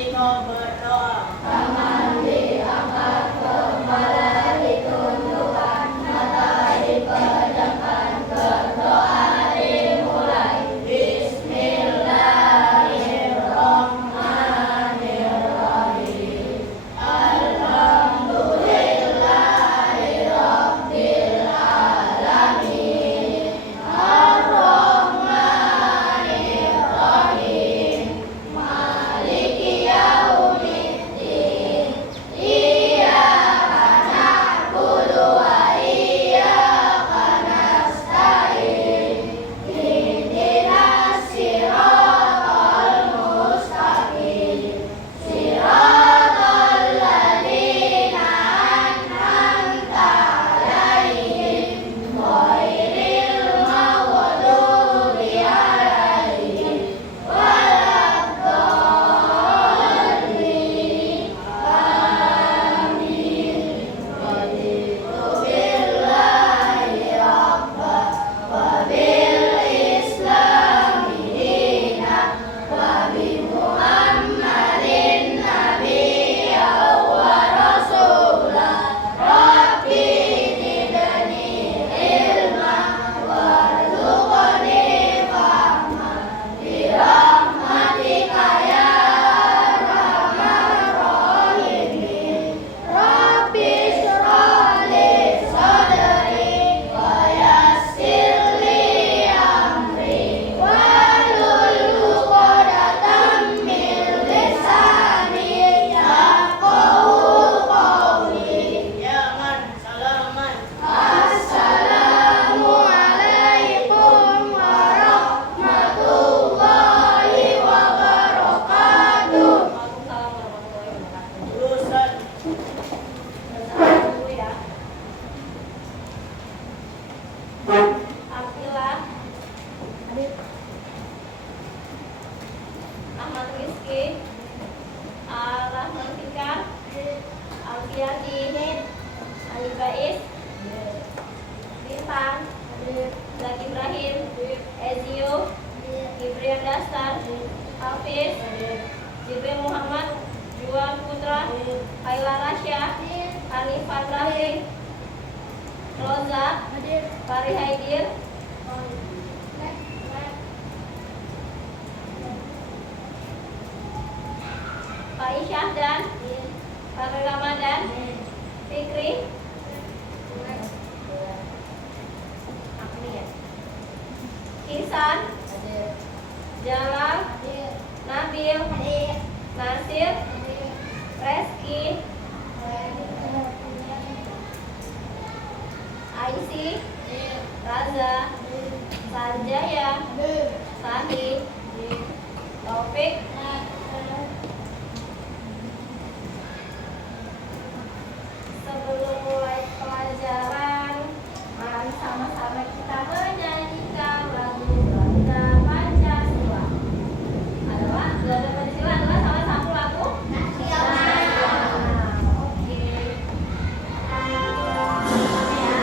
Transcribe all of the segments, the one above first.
Sino berdoa. Tangan diangkat, kepala ditundukkan, mata dipejamkan, berdoa dimulai. Bismillahirrahmanirrahim. Alhamdulillahirabbil alamin. Ar-Rahmanir-Rahim. Maliki yaumiddin. Iyyaka na'budu wa iyyaka nasta'in. Ihdinas siratal mustaqim. Siratal ladzina an'amta 'alaihim ghairil maghdubi 'alaihim waladdallin. Amin. Raditu billahi rabba wa bil islami dina wa bi Muhammadin nabiyya wa rasula. Rabbi zidni ilma warzuqni fahma bi rahmatika ya arhamar rahimin. Rabbi shrah li sadri wa yassir li amri wahlul 'uqdatam min lisani yafqahu qawli. Jangan salaman. Assalamualaikum warahmatullahi wabarakatuh. Urusan. Abdillah, Ahmad Rizky, Rahman Fikar, Alfiati, Ali Bais, Bintan, Zaki Ibrahim, Ezio, Ibrahim Dastar, Hafiz, Jibril Muhammad, Juan Putra, Kaila Rasya, Hanifan Rahim, Roza, Fari Haidir, Pak Isyah dan Fahri Ramadan, Fikri, Ihsan, Jalal, Nabil, Nasir, Reski, Aisy, Raza, Sanjaya, Sahih, Taufik. Sebelum mulai pelajaran, mari sama-sama kita menyanyikan lagu Bangga Pancasila. Adalah Bangga Pancasila adalah salah satu lagu nasional. Oke. Ya.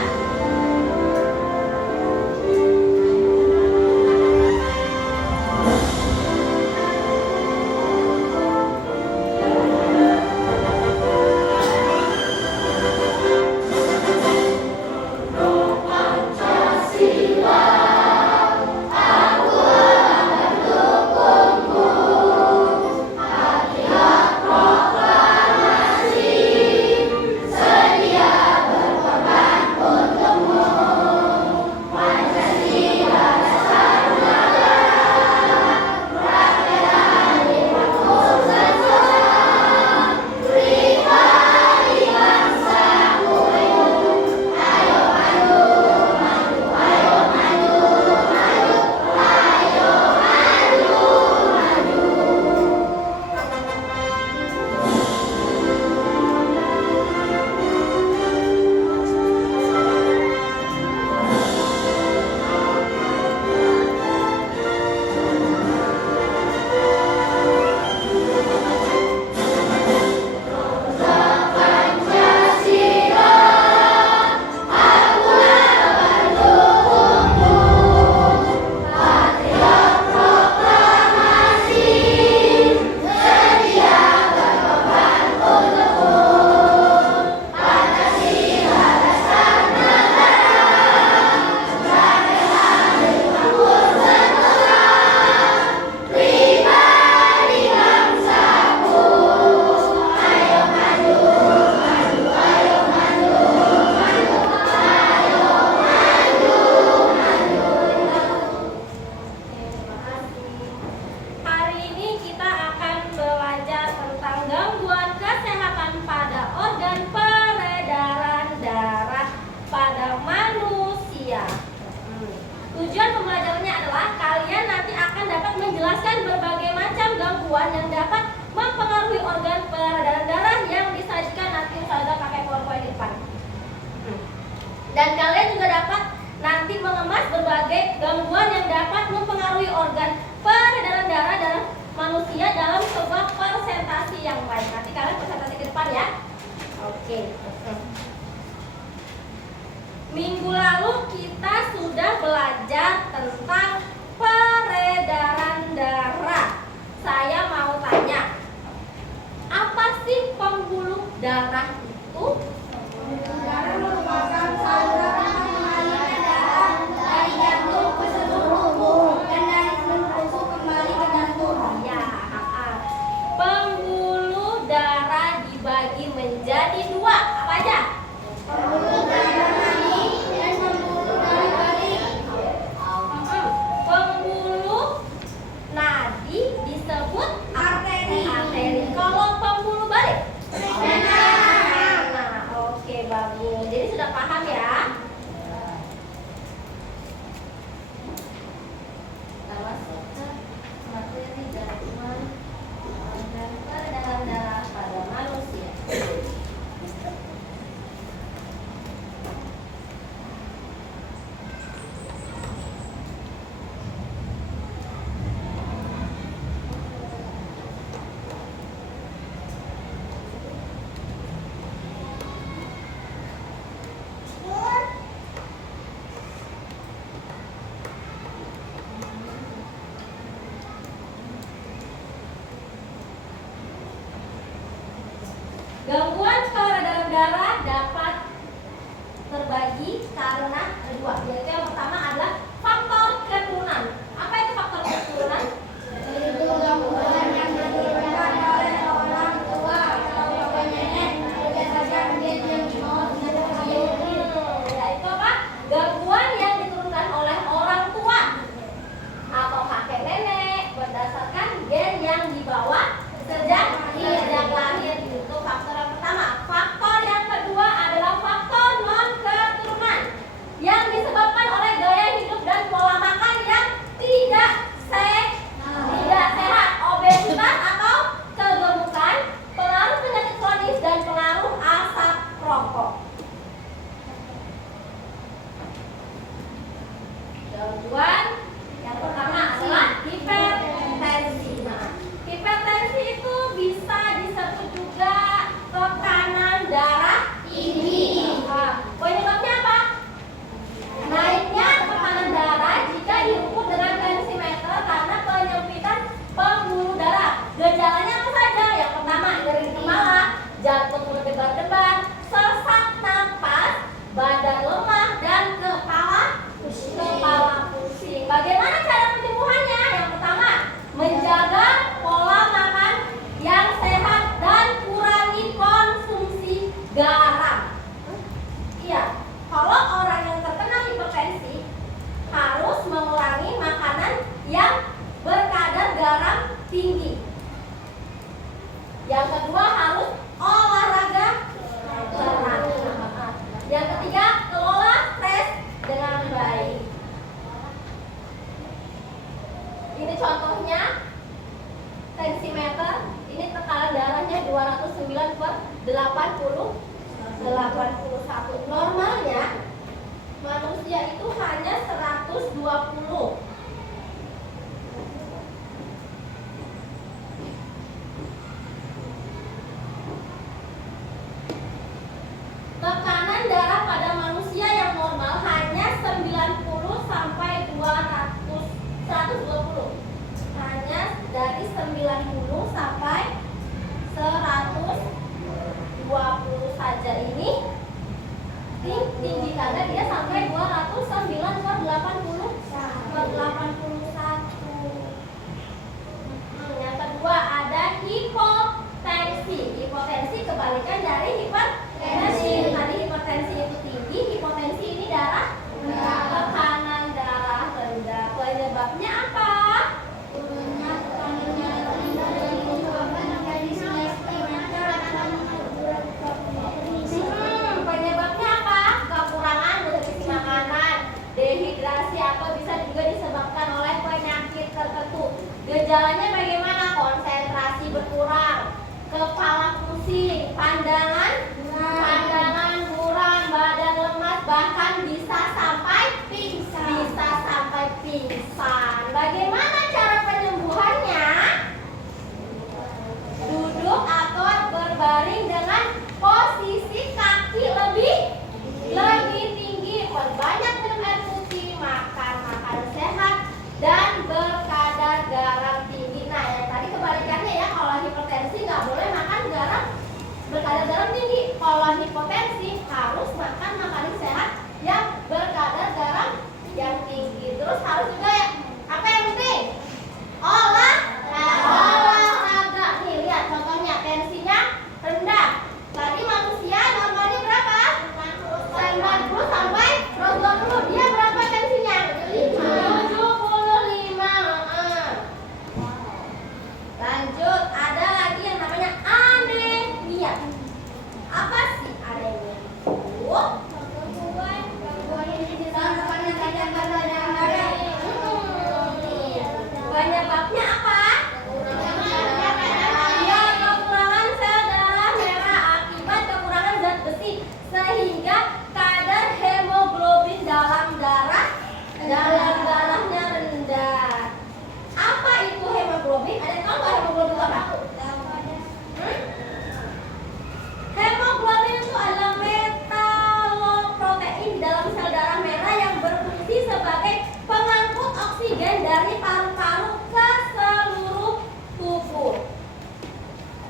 Dan kalian juga dapat nanti mengemas berbagai gangguan yang dapat mempengaruhi organ peredaran darah dalam manusia dalam sebuah presentasi yang baik. Nanti kalian presentasi ke depan ya. Oke. Minggu lalu kita sudah belajar tentang peredaran darah. Saya mau tanya, apa sih pembuluh darah itu? Darah merupakan saluran mengalirkan darah dari jantung ke seluruh tubuh dan dari seluruh tubuh kembali ke jantung. Ya, pembuluh darah dibagi menjadi dua. Apa aja? Pembuluh darah nadi dan pembuluh darah balik. Pembuluh nadi disebut Arteri. Kalau pembuluh balik? Vena. Nah, oke, bagus. Jadi sudah paham ya? Kita masuk ke materi gangguan organ peredaran darah pada manusia. Gangguan peredaran darah dapat terbagi karena dua, yaitu yang pertama adalah faktor keturunan. Apa itu faktor keturunan? Itu gangguan yang ditimbulkan oleh orang tua atau bapak nenek berdasarkan gen yang dibawa dengan baik. Yaitu apa? Gangguan yang diturunkan oleh orang tua atau kakek nenek berdasarkan gen yang dibawa sejak lahir. Itu faktor yang pertama. Faktor yang kedua adalah faktor non keturunan yang disebabkan oleh gaya hidup dan pola makan yang tidak sehat, obesitas atau kegemukan, pengaruh penyakit kronis dan pengaruh asap rokok. Gangguan yang pertama adalah hipertensi. Nah, hipertensi itu bisa disebut juga tekanan darah tinggi. Penyebabnya apa? Naiknya tekanan darah jika diukur dengan tensimeter karena penyempitan pembuluh darah. Gejalanya apa saja? Yang pertama, nyeri di kepala, jantung berdebar-debar, sesak napas, badan lemah, dan kepala pusing. Bagaimana cara penyembuhannya? Yang pertama, menjaga pola makan yang sehat dan kurangi konsumsi garam. Iya, kalau orang yang terkena hipertensi harus mengurangi makanan yang berkadar garam tinggi. Yang kedua, harus olahraga berat. Yang ketiga, kelola stres dengan baik. Ini contohnya tensimeter. Ini tekanan darahnya 209/81. Normalnya manusia itu hanya 120. Tekanan darah pada manusia yang normal hanya 90 sampai 120. Hanya dari 90 sampai 120 saja ini tinggi karena dia sampai 209/80.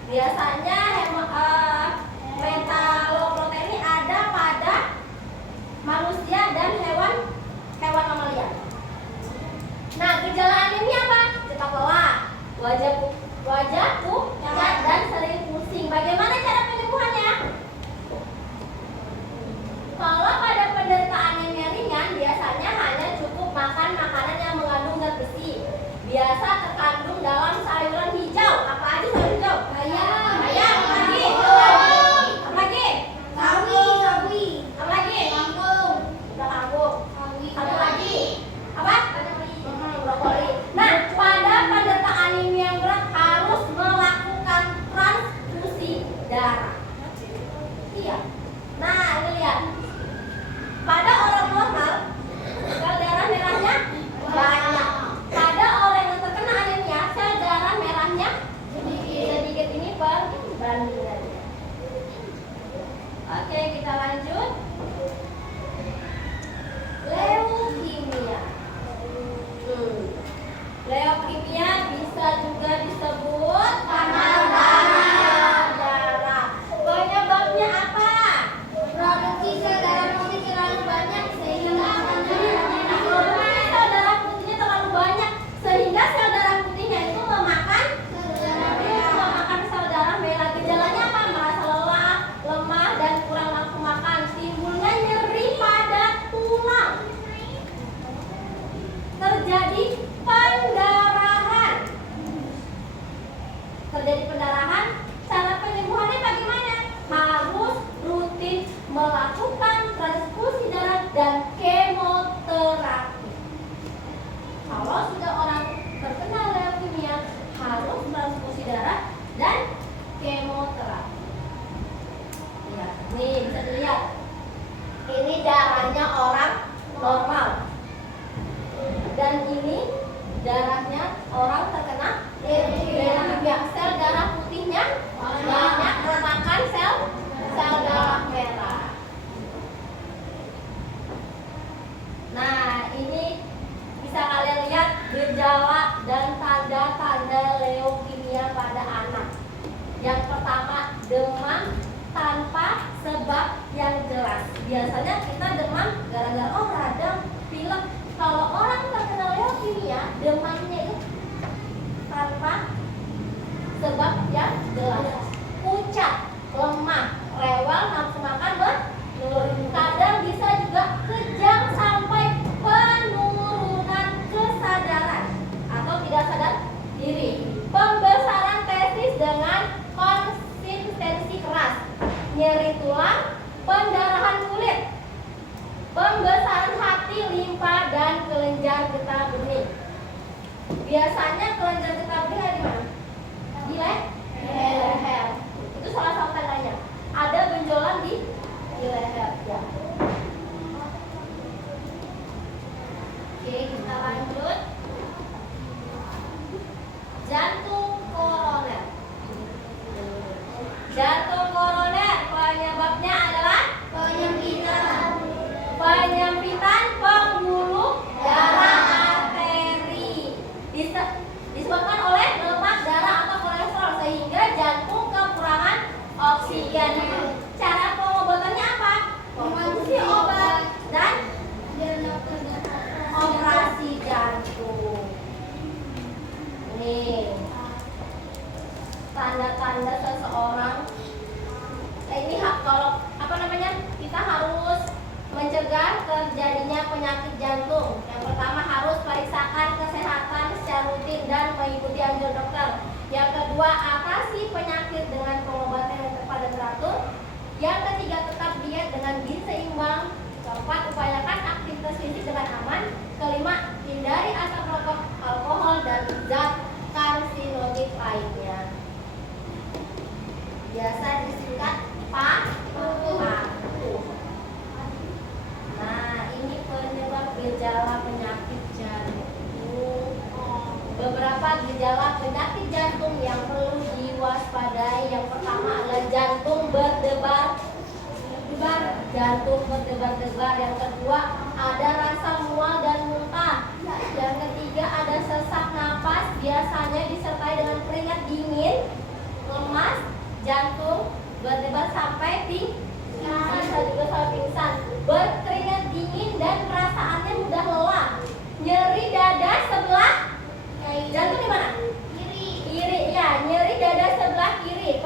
Biasanya metaloprotein ini ada pada manusia dan hewan mamalia. Nah, gejala anemia apa? Cepat lelah, wajah pucat dan sering pusing. Bagaimana cara penyembuhannya? Kalau pada penderita anemia ringan, biasanya hanya cukup makan makanan yang mengandung zat besi. Biasa terkandung dalam sayuran hijau. Apa aja sayuran hijau? Ayam. Apa lagi? Apa lagi? Sawi. Apa lagi? Kangkung. Udah kangkung. Sawi. Satu lagi. Apa? Brokoli. Nah, pada penderita anemia yang berat harus melakukan transfusi darah. Iya. Nah, ini lihat. Pada orang normal, sel darah merahnya banyak. Pada orang yang terkena anemia, sel darah merahnya sedikit. Ini perbandingannya. Oke, kita lanjut. Leukemia. Leukemia bisa juga disebut kanker darah. Penyebabnya apa? Produksi sel darah putih terlalu banyak sehingga Sel darah putihnya terlalu banyak sehingga sel darah putihnya itu memakan sel darah merah. Gejalanya apa? Merasa lelah, lemah, dan kurang nafsu makan. Timbulnya nyeri pada tulang. Terjadi pendarahan. Cara penyembuhannya bagaimana? Harus rutin melakukan transfusi darah dan kemoterapi. Kalau sudah orang terkena leukemia, harus transfusi darah dan kemoterapi. Ya, nih bisa dilihat. Ini darahnya orang normal. Dan ini darahnya orang terkena leukemia. Sel darah putihnya banyak merupakan sel darah merah. Nah, ini bisa kalian lihat gejala dan tanda-tanda leukemia pada anak. Yang pertama, demam tanpa sebab yang jelas. Biasanya kita demam gara-gara radang, pilek. Kalau orang terkena leukemia, demamnya itu tanpa sebab yang jelas. Pucat, lemah, rewel, nafsu makan menurun. Kadang bisa juga kejang sampai penurunan kesadaran atau tidak sadar diri. Pembesaran testis dengan konsistensi keras, nyeri tulang, pendarahan kulit, pembesaran hati, limpa, dan kelenjar getah bening. Biasanya kelenjar getah bening ada di mana? Di leher. Itu salah satu tandanya. Ada benjolan di leher. Ya. Oke, kita lanjut. Jantung koroner. Jantung koroner penyebabnya adalah penyempitan pembuluh darah arteri disebabkan oleh lemak darah atau kolesterol sehingga jantung kekurangan oksigen. Cara pengobatannya apa? Konsumsi obat dan operasi jantung. Nih, tanda-tanda seseorang. Ini kalau kita harus mencegah terjadinya penyakit jantung. Yang pertama, harus periksakan kesehatan secara rutin dan mengikuti anjuran dokter. Yang kedua, atasi penyakit dengan pengobatan yang tepat dan teratur. Yang ketiga, tetap diet dengan gizi seimbang. Keempat, upayakan aktivitas fisik dengan aman. Kelima, hindari asap rokok, alkohol, dan zat karsinogen lainnya. Biasa disingkat PATU. Nah, ini penyebab gejala penyakit jantung. Beberapa gejala penyakit jantung yang perlu diwaspadai. Yang pertama adalah jantung berdebar. Yang kedua, ada rasa mual dan muntah. Yang ketiga, ada sesak napas, biasanya disertai dengan keringat dingin, lemas,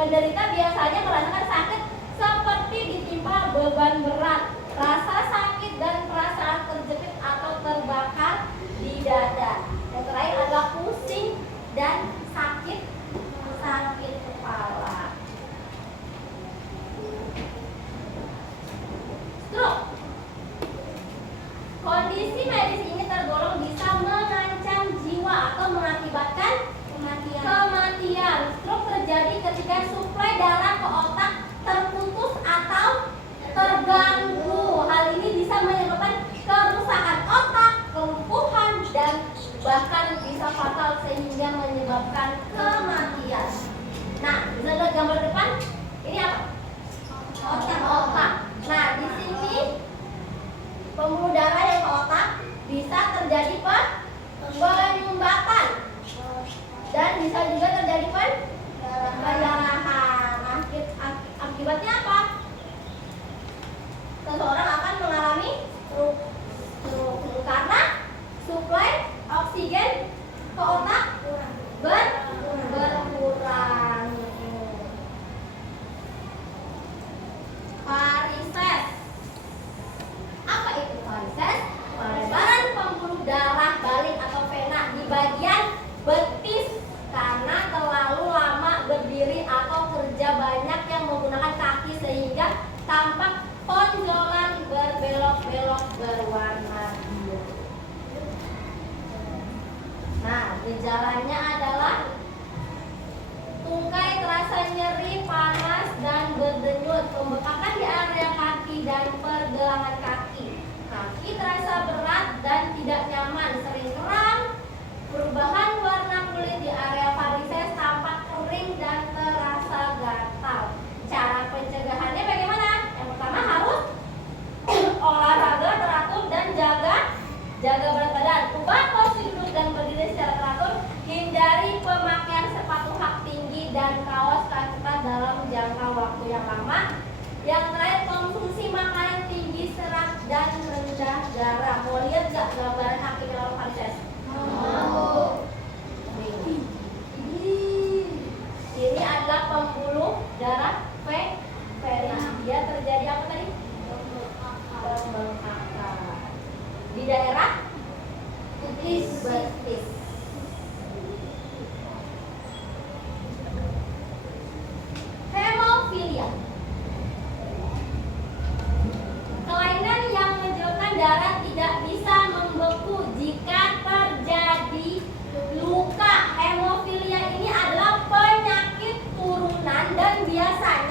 Penderita biasanya merasakan sakit seperti ditimpa beban berat, rasa sakit dan perasaan terjepit atau terbakar di dada. Yang terakhir adalah pusing dan sakit kepala. Stroke. Kondisi medis ini tergolong bisa mengancam jiwa atau mengakibatkan kematian. Stroke terjadi ketika suplai darah ke otak terputus atau terganggu. Hal ini bisa menyebabkan kerusakan otak, kelumpuhan, dan bahkan bisa fatal sehingga menyebabkan kematian. Nah, bisa lihat gambar depan? Ini apa? Otak. Nah, di sini pembuluh darah yang ke otak bisa terjadi penyumbatan dan bisa juga terjadi pendarahan. Akibatnya apa? Seseorang akan mengalami stroke karena suplai oksigen ke otak berkurang. Varises. Apa itu varises? Pelebaran pembuluh darah balik atau vena di bagian betis karena terlalu lama berdiri atau kerja banyak yang menggunakan kaki sehingga tampak tonjolan berbelok-belok berwarna biru. Nah, gejalanya adalah tungkai terasa nyeri, panas, dan berdenyut, pembekakan di area kaki dan pergelangan kaki. Kaki terasa berat dan tidak nyaman, sering kram, perubahan warna kulit di area varises tampak kering dan terasa gatal. Cara pencegahannya bagaimana? Yang pertama harus olahraga teratur dan jaga berat badan. Ubah posisi duduk dan berdiri secara teratur. Hindari pemakaian sepatu hak tinggi dan kaos kaki ketat dalam jangka waktu yang lama. Yang terakhir, konsumsi makanan tinggi serat dan rendah garam. Mau lihat gak gambaran kaki lawan varises? Ini adalah pembuluh darah vena. Dia terjadi apa tadi? Pembengkakan di daerah betis. Hemofilia. Kelainan yang menyebabkan darah tidak bisa membeku jika terjadi luka. Hemofilia ini adalah penyakit turunan dan biasanya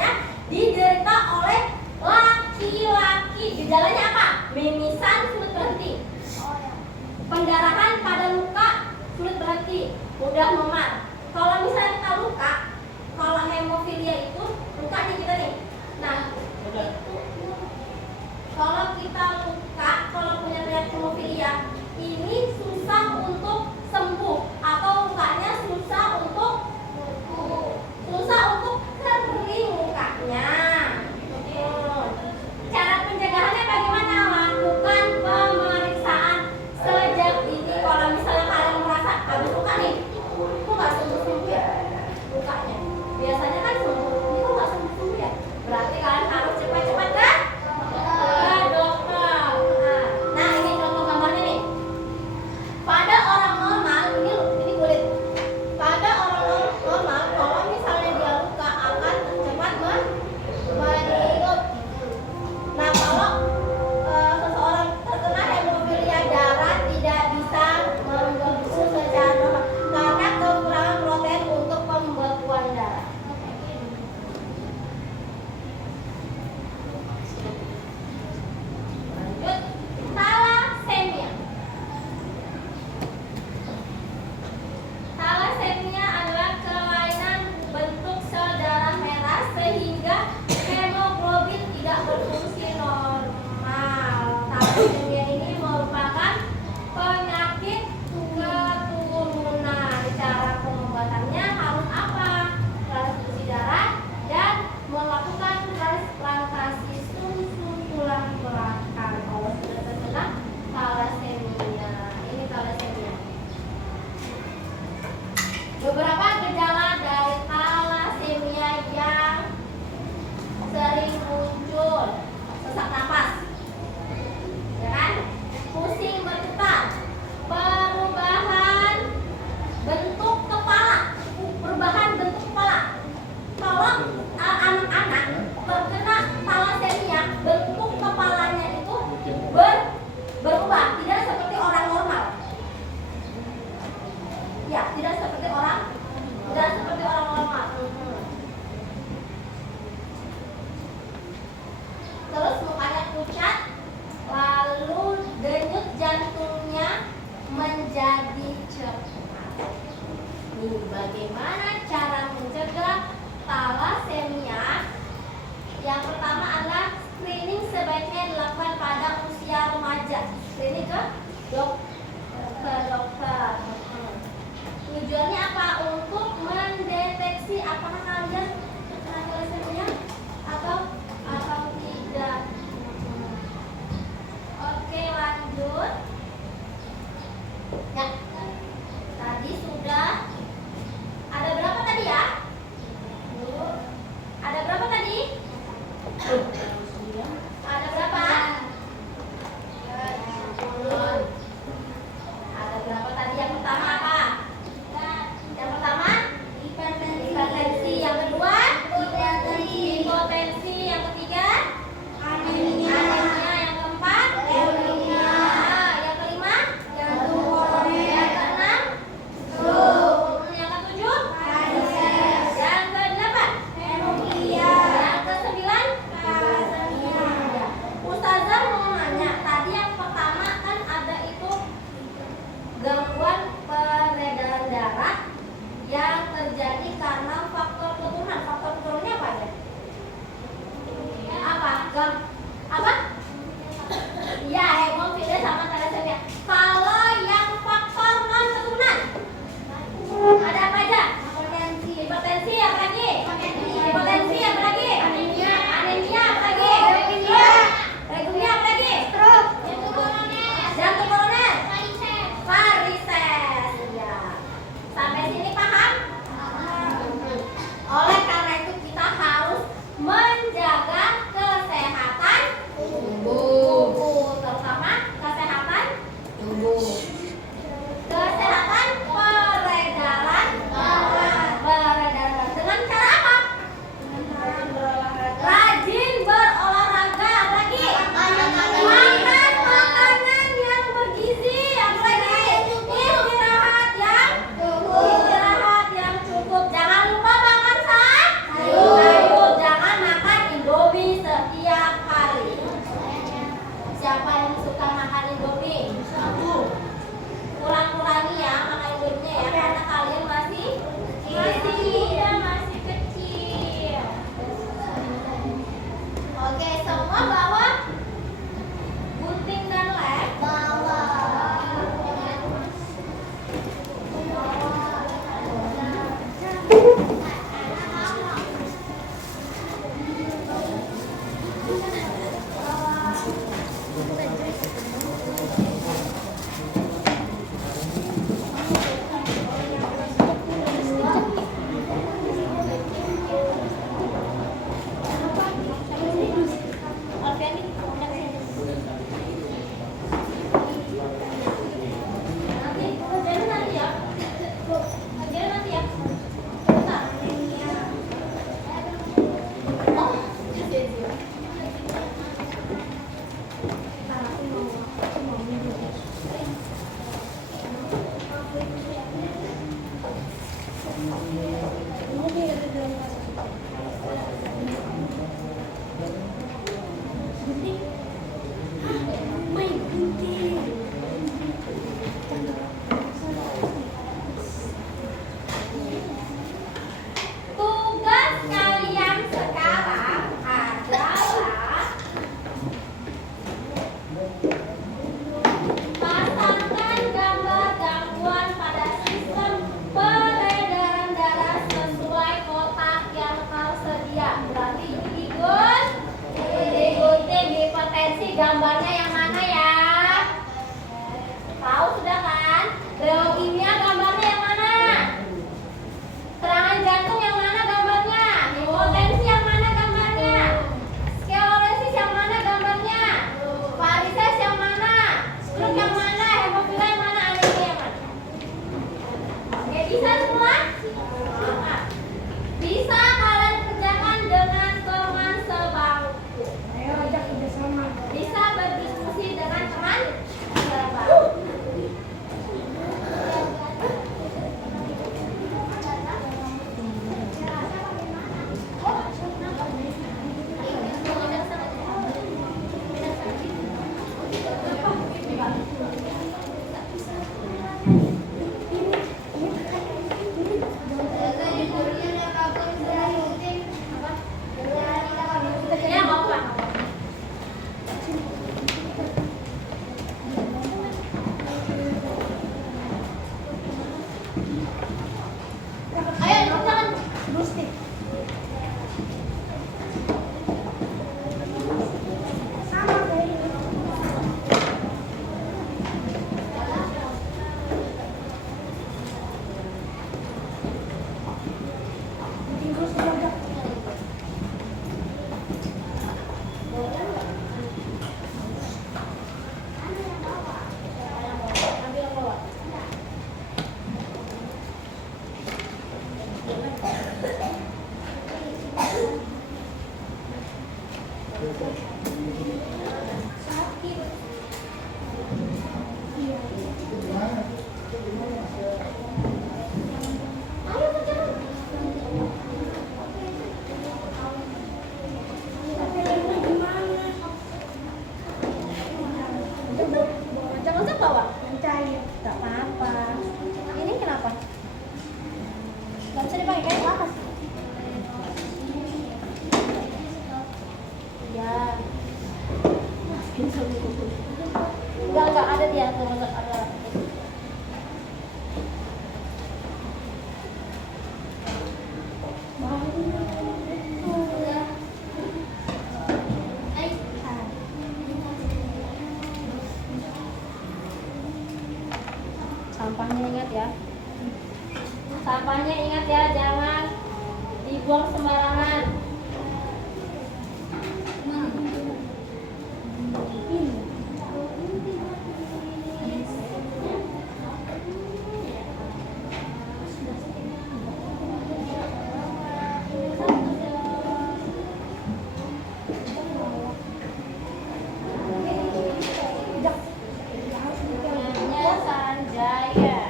yang rusak adalah sampahnya ingat ya. Sampahnya ingat ya, jangan dibuang sembarangan. Namanya Sanjaya.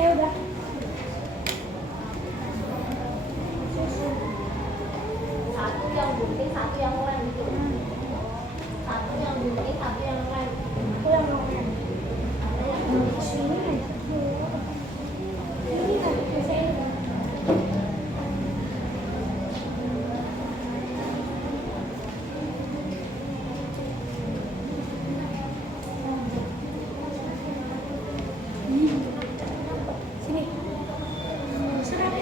Udah. Satu yang gunting, satu yang lem gitu. Satu yang gunting, satu yang lem. Aku yang mau main. Ada yang gunting. Sini aja. Ini kan saya ini kan. Sini. Serap.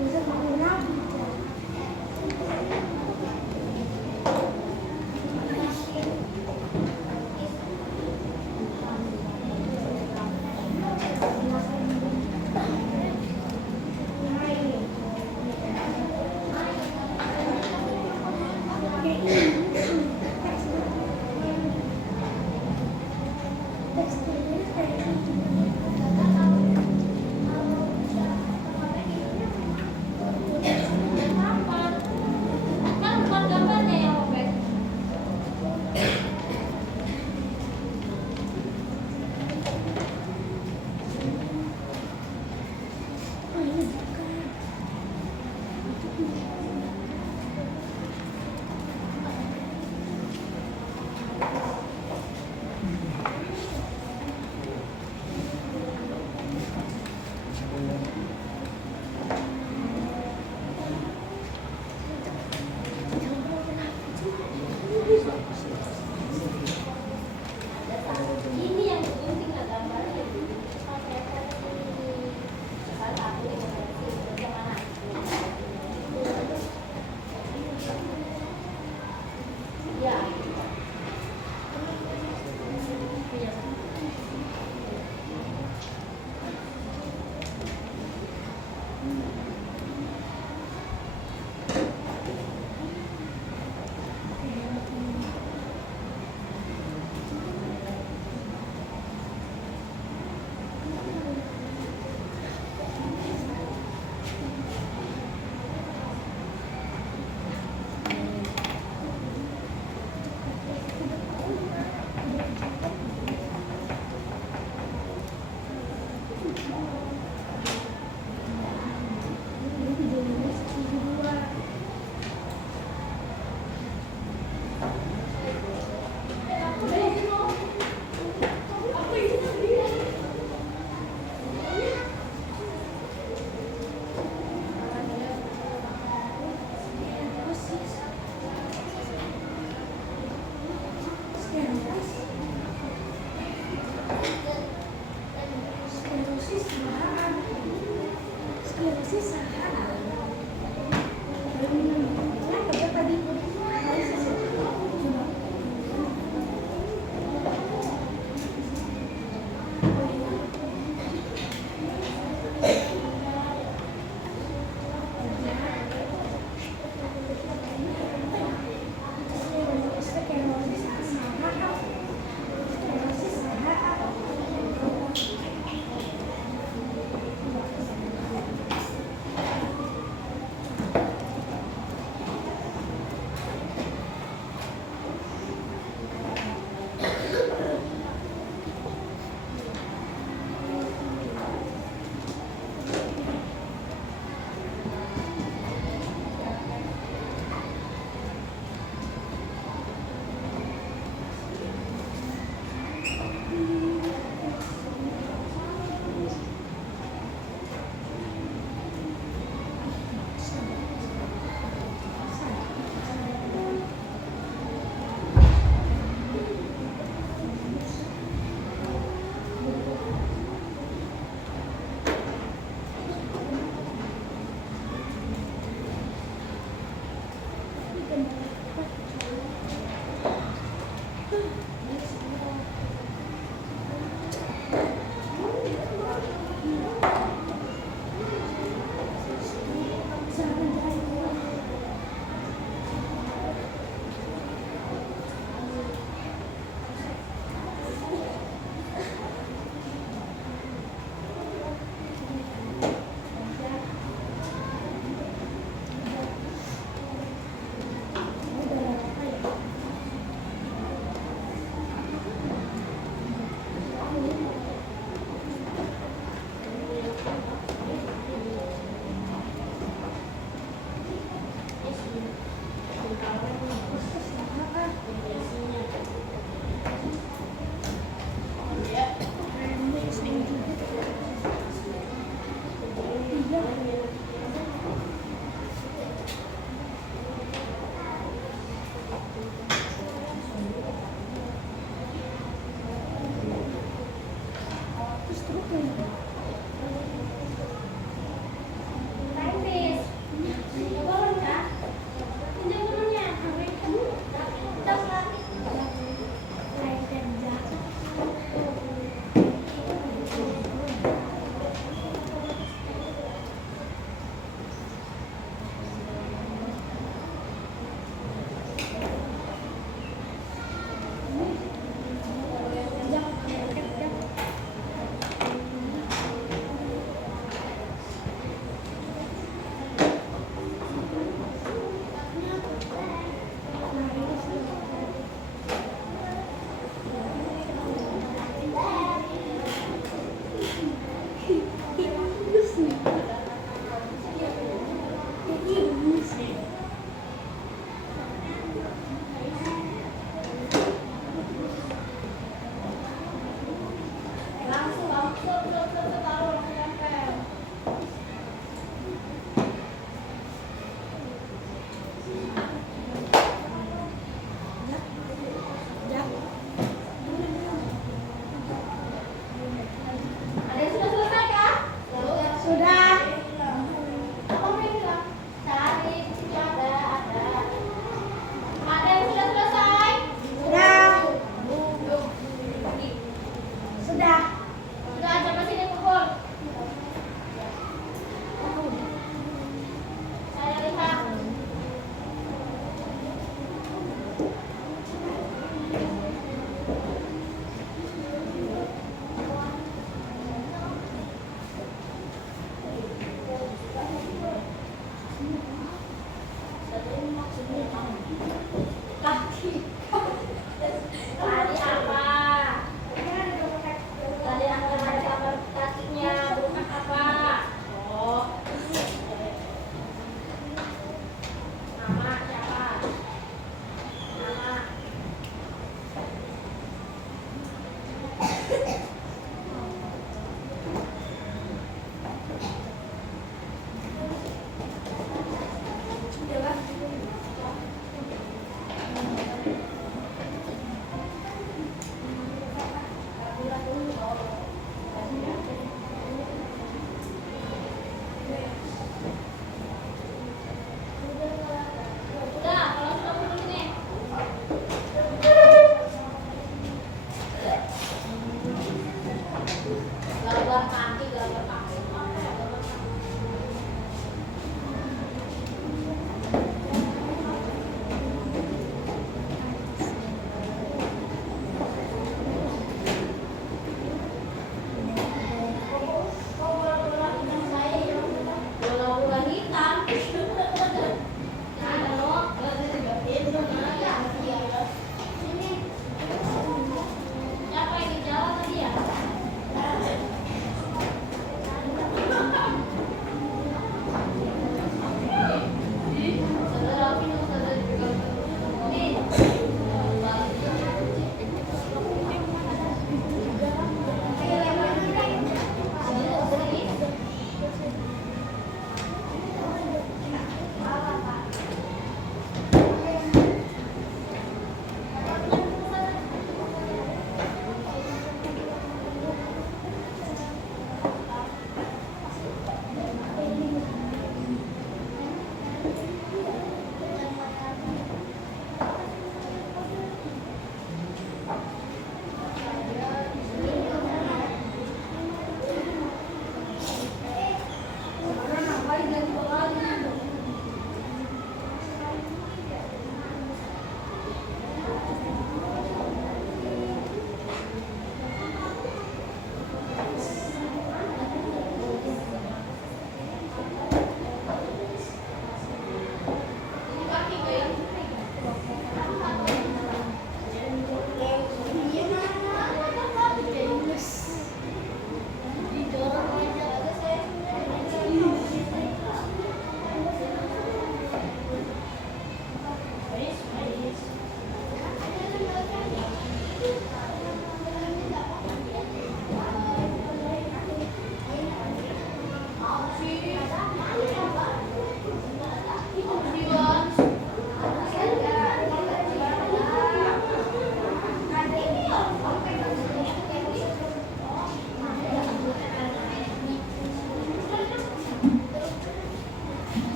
Bisa mengenal. Kan bukan gambarnya yang robek. Oh, ini bukan.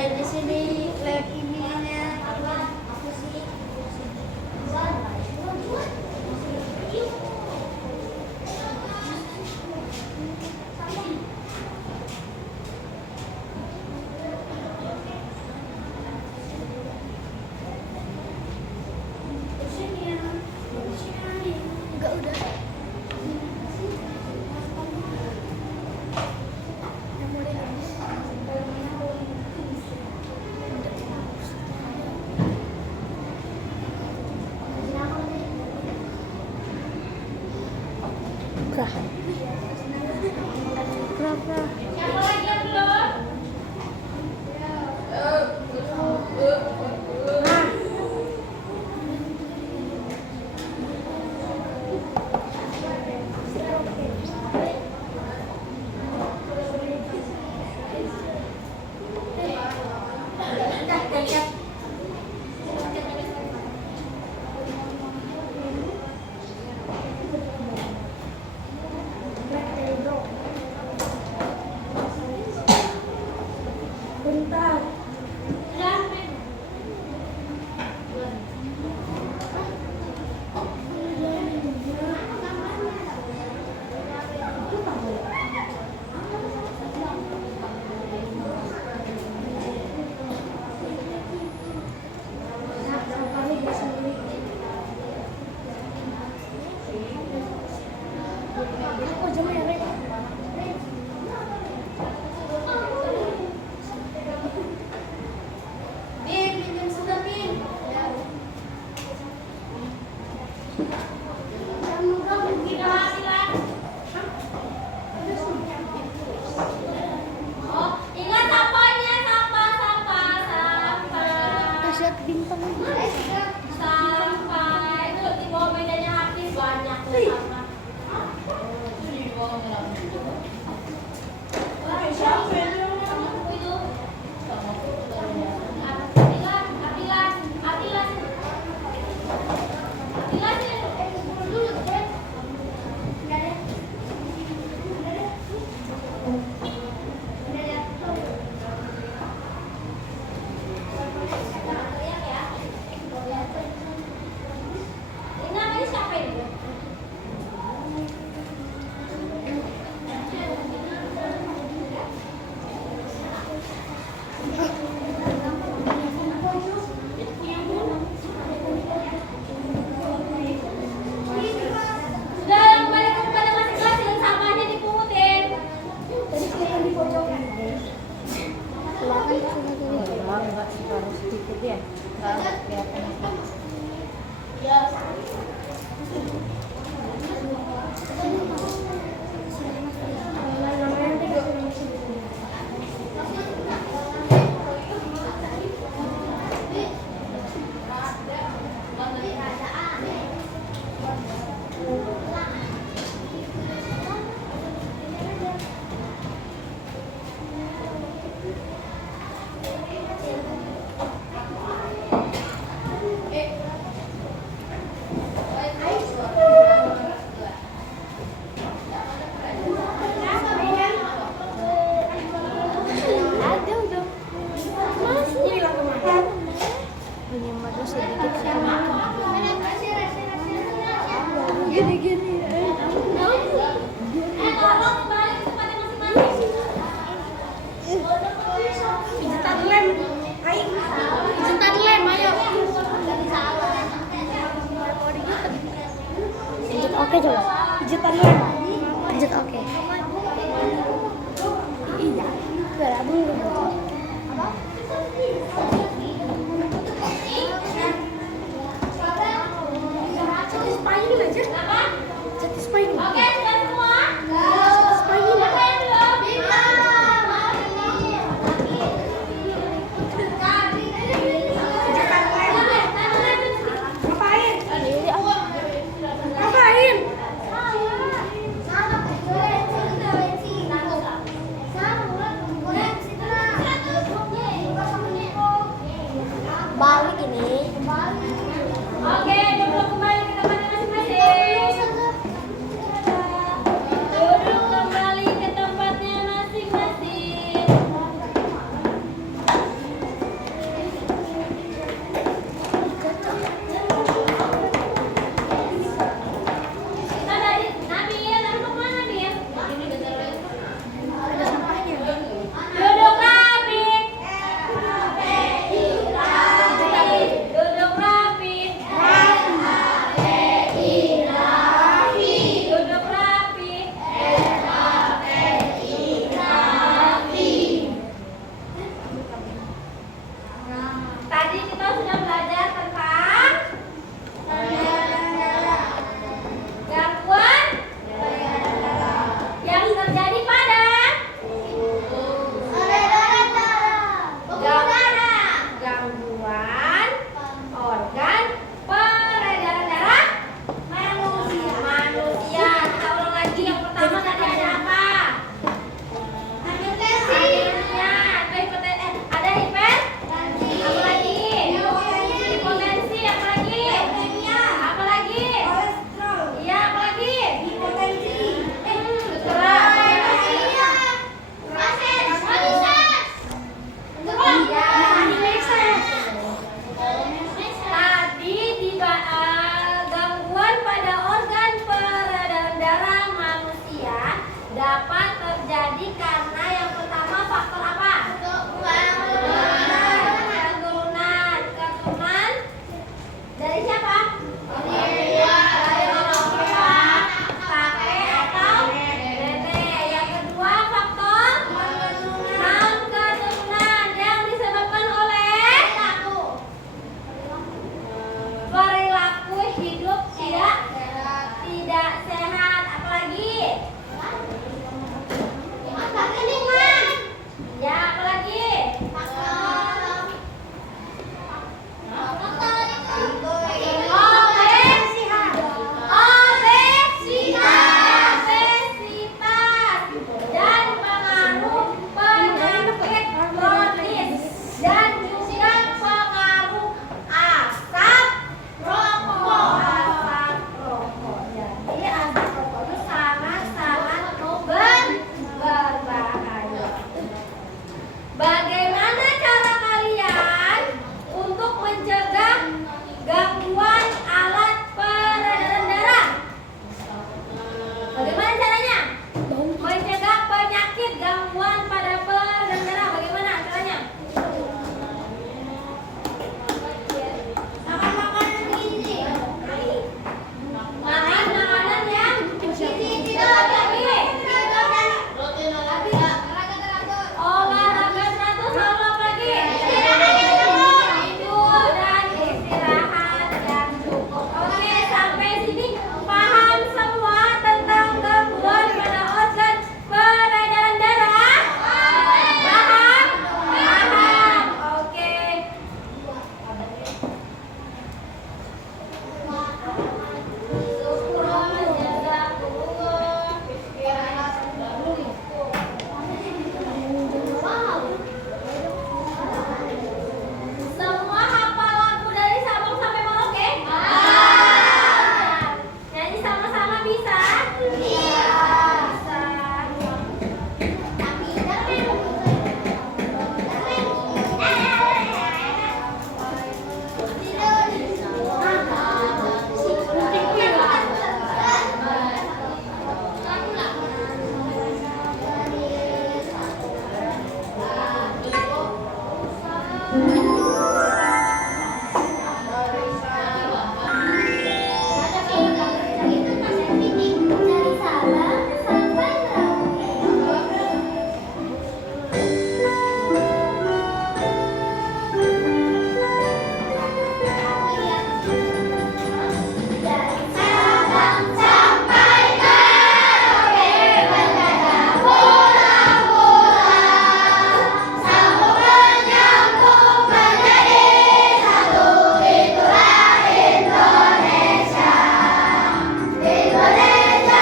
di sini lab ininya apa sih? Enggak udah. Siapa lagi yang belum? Bentar. Aku jam ya, Rek. Bin, pinjam sudah, Bin. Kamu gila, silakan. Oh, ingat sapanya, sapa. Kasih bintang. Sampai itu di bawah mejanya Hafiz banyak tuh sama. Ini namanya siapa ini? Sudah kembali kepada masing-masing, sampahnya dipungutin. Tadi kelihatan di pojokan. Enggak harus sedikit ya. Enggak kelihatan. Ada udah. Masih hilang kemana? Menyemat sedikit gini. Tolong kembali kepada masing-masing. Pijetan lem. Ayo. Pijetan lem, ayo. Pijet oke coba. Pijetan lem.